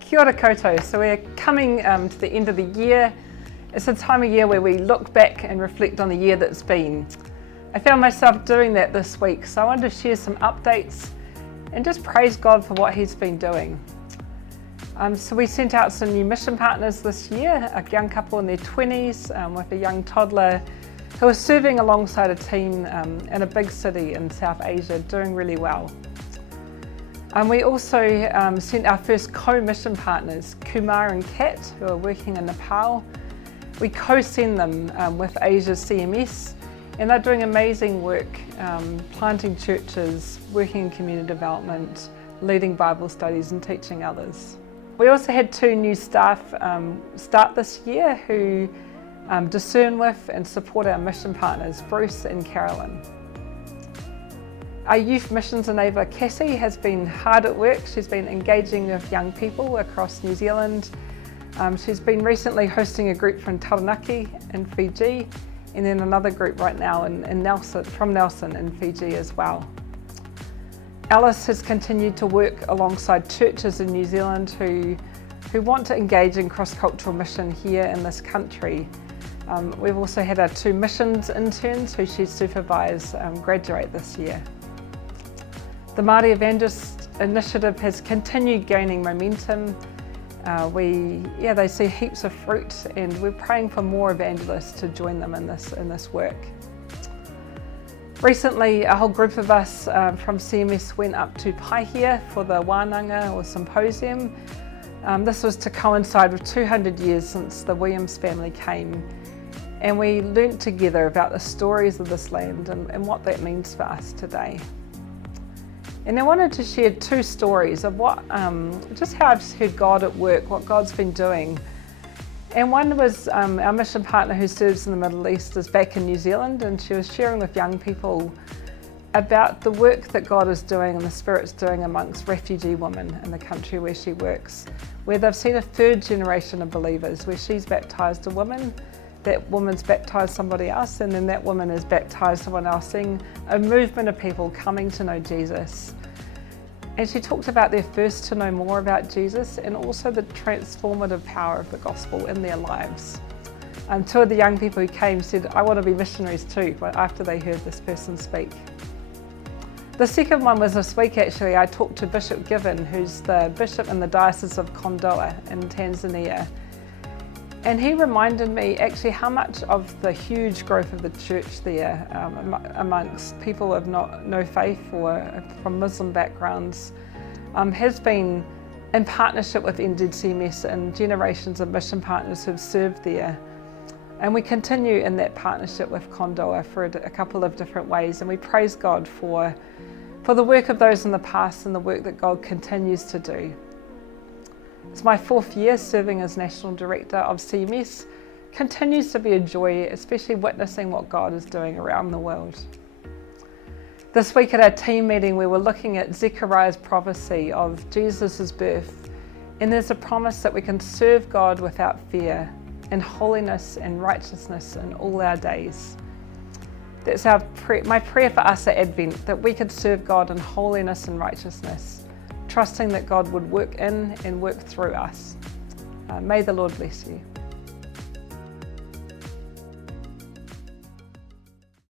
Kia ora koutou. So we're coming to the end of the year. It's a time of year where we look back and reflect on the year that's been. I found myself doing that this week, so I wanted to share some updates and just praise God for what He's been doing. So we sent out some new mission partners this year, a young couple in their 20s with a young toddler who was serving alongside a team in a big city in South Asia, doing really well. We also sent our first co-mission partners, Kumar and Kat, who are working in Nepal. We co-send them with Asia's CMS, and they're doing amazing work, planting churches, working in community development, leading Bible studies and teaching others. We also had 2 new staff start this year who discern with and support our mission partners, Bruce and Carolyn. Our youth missions enabler, Cassie, has been hard at work. She's been engaging with young people across New Zealand. She's been recently hosting a group from Taranaki in Fiji, and then another group right now from Nelson in Fiji as well. Alice has continued to work alongside churches in New Zealand who want to engage in cross-cultural mission here in this country. We've also had our 2 missions interns who she supervised graduate this year. The Māori Evangelist Initiative has continued gaining momentum. They see heaps of fruit, and we're praying for more evangelists to join them in this work. Recently, a whole group of us from CMS went up to Paihia for the Wānanga or Symposium. This was to coincide with 200 years since the Williams family came, and we learnt together about the stories of this land and what that means for us today. And I wanted to share 2 stories of just how I've heard God at work, what God's been doing. And one was our mission partner who serves in the Middle East is back in New Zealand, and she was sharing with young people about the work that God is doing and the Spirit's doing amongst refugee women in the country where she works, where they've seen a 3rd generation of believers, where she's baptised a woman, that woman's baptised somebody else, and then that woman has baptised someone else, seeing a movement of people coming to know Jesus. And she talked about their thirst to know more about Jesus and also the transformative power of the gospel in their lives. 2 of the young people who came said, "I want to be missionaries too," after they heard this person speak. The second one was this week actually. I talked to Bishop Given, who's the bishop in the Diocese of Kondoa in Tanzania. And he reminded me actually how much of the huge growth of the church there amongst people of no faith or from Muslim backgrounds has been in partnership with NZCMS and generations of mission partners who've served there. And we continue in that partnership with Kondoa for a couple of different ways, and we praise God for the work of those in the past and the work that God continues to do. It's my 4th year serving as National Director of CMS. Continues to be a joy, especially witnessing what God is doing around the world. This week at our team meeting, we were looking at Zechariah's prophecy of Jesus' birth, and there's a promise that we can serve God without fear, in holiness and righteousness in all our days. That's my prayer for us at Advent, that we could serve God in holiness and righteousness, trusting that God would work in and work through us. May the Lord bless you.